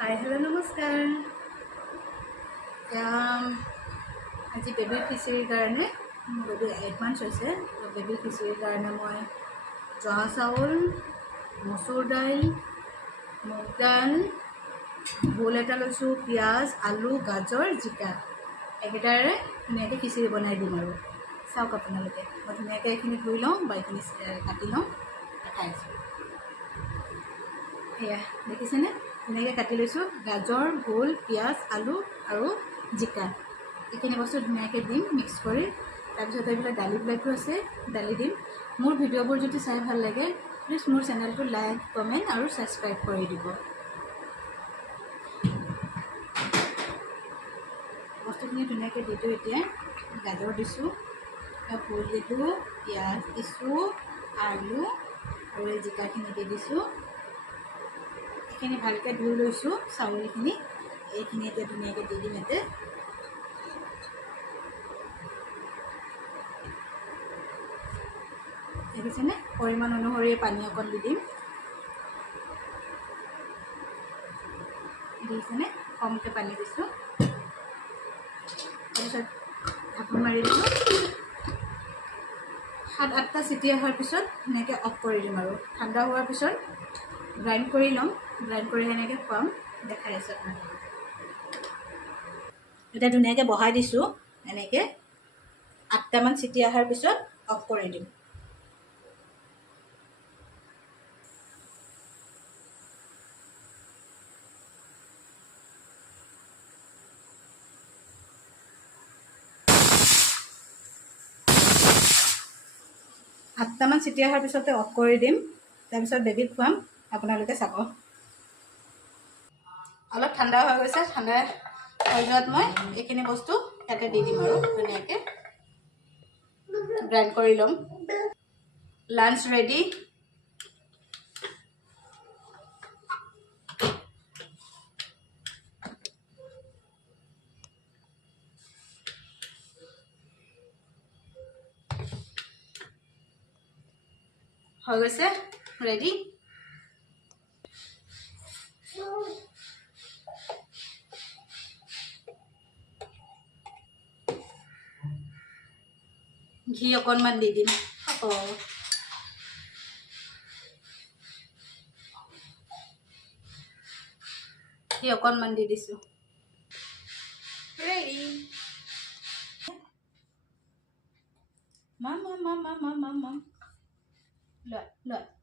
Hi hello' নমস্কাৰ। আজি বেবীৰ খিচিৰিৰ কাৰণে বেবী 8 মান্থ হৈছে। বেবীৰ খিচিৰিৰ কাৰণে মই জহা চাউল, মচুৰ দাইল, মুগ দাইল, ভোল এটা লৈছোঁ, পিঁয়াজ, আলু, গাজৰ, জিকা এইকেইটাৰে ধুনীয়াকৈ খিচিৰি বনাই দিম। আৰু চাওক আপোনালোকে, মই ধুনীয়াকৈ এইখিনি ধুই লওঁ বা এইখিনি কাটি লওঁ, দেখাইছোঁ। এয়া দেখিছেনে, ধুনীয়াকৈ কাটি লৈছোঁ। গাজৰ, ভোল, পিঁয়াজ, আলু আৰু জিকা এইখিনি বস্তু ধুনীয়াকৈ দিম মিক্স কৰি। তাৰপিছত এইবিলাক দালিবিলাকো আছে, দালি দিম। মোৰ ভিডিঅ'বোৰ যদি চাই ভাল লাগে প্লিজ মোৰ চেনেলটো লাইক, কমেণ্ট আৰু ছাবস্ক্ৰাইব কৰি দিব। বস্তুখিনি ধুনীয়াকৈ দি দিওঁ। এতিয়া গাজৰ দিছোঁ, ভোল দিলোঁ, পিঁয়াজ দিছোঁ, আলু আৰু এই জিকাখিনি দি দিছোঁ। এইখিনি ভালকৈ ধুই লৈছোঁ চাউলখিনি, এইখিনি এতিয়া ধুনীয়াকৈ দি দিম। ইয়াতে দেখিছেনে, পৰিমাণ অনুসৰি পানী অকণ দি দিম। দেখিছেনে, কমকৈ পানী দিছোঁ। তাৰপিছত ঢাকোন মাৰি দিছোঁ। 7-8টা চিটি অহাৰ পিছত ধুনীয়াকৈ অফ কৰি দিম। আৰু ঠাণ্ডা হোৱাৰ পিছত গ্ৰাইণ্ড কৰি ল'ম। গ্ৰাইণ্ড কৰি সেনেকৈ খুৱাম, দেখাই আছোঁ আপোনালোকক। এতিয়া ধুনীয়াকৈ বহাই দিছোঁ। এনেকৈ 8টামান চিটি অহাৰ পিছত অফ কৰি দিম। আঠটামান চিটি অহাৰ পিছতে অফ কৰি দিম। তাৰপিছত বেবীক খুৱাম, আপোনালোকে চাব। অলপ ঠাণ্ডা হৈ গৈছে। ঠাণ্ডা হৈ যোৱাত মই এইখিনি বস্তু ইয়াতে দি দিম আৰু ধুনীয়াকৈ গ্ৰাইণ্ড কৰি ল'ম। Lunch ready. হৈ গৈছে, ৰেডি। ঘি অকণমান দি দিম। ঘি অকণমান দি দিছোঁ। ৰেডি। মাম মাম মাম মাম মাম মাম লোৱা লোৱা।